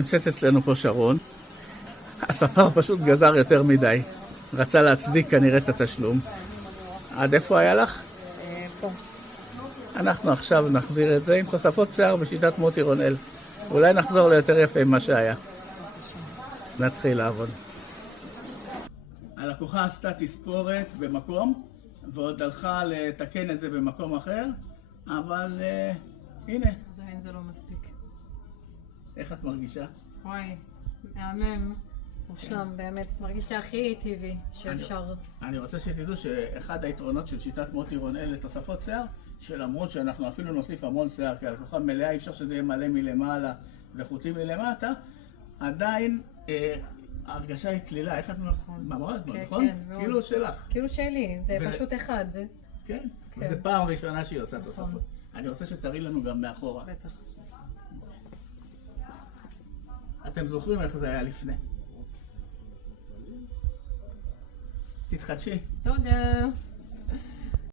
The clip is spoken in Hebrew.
נמצאת אצלנו פה שרון. הספר פשוט גזר יותר מדי. רצה להצדיק כנראה את התשלום. עד איפה היה לך? פה. אנחנו עכשיו נחזיר את זה עם תוספות שיער בשיטת מוטי רונאל. אולי נחזור ליותר יפה ממה שהיה. נתחיל לעבוד. הלקוחה עשתה תספורת במקום, ועוד הלכה לתקן את זה במקום אחר, אבל הנה. עדיין זה לא מספיק. איך את מרגישה? וואי, מהמם. מושלם, באמת. מרגיש לי הכי טבעי שאפשר. אני רוצה שתדעו שאחד היתרונות של שיטת מוטי רונאל לתוספות שיער, שלמרות שאנחנו אפילו נוסיף המון שיער, כי הלקוחה מלאה, אי אפשר שזה יהיה מלא מלמעלה וחוטי מלמטה, עדיין ההרגשה היא כלילה. איך את ממרד, נכון? כאילו שלך. כאילו שלי, זה פשוט אחד. כן, זו פעם ראשונה שהיא עושה תוספות. אני רוצה שתראי לנו גם מאחורה. בטח. אתם זוכרים איך זה היה לפני? תתחדשי. תודה.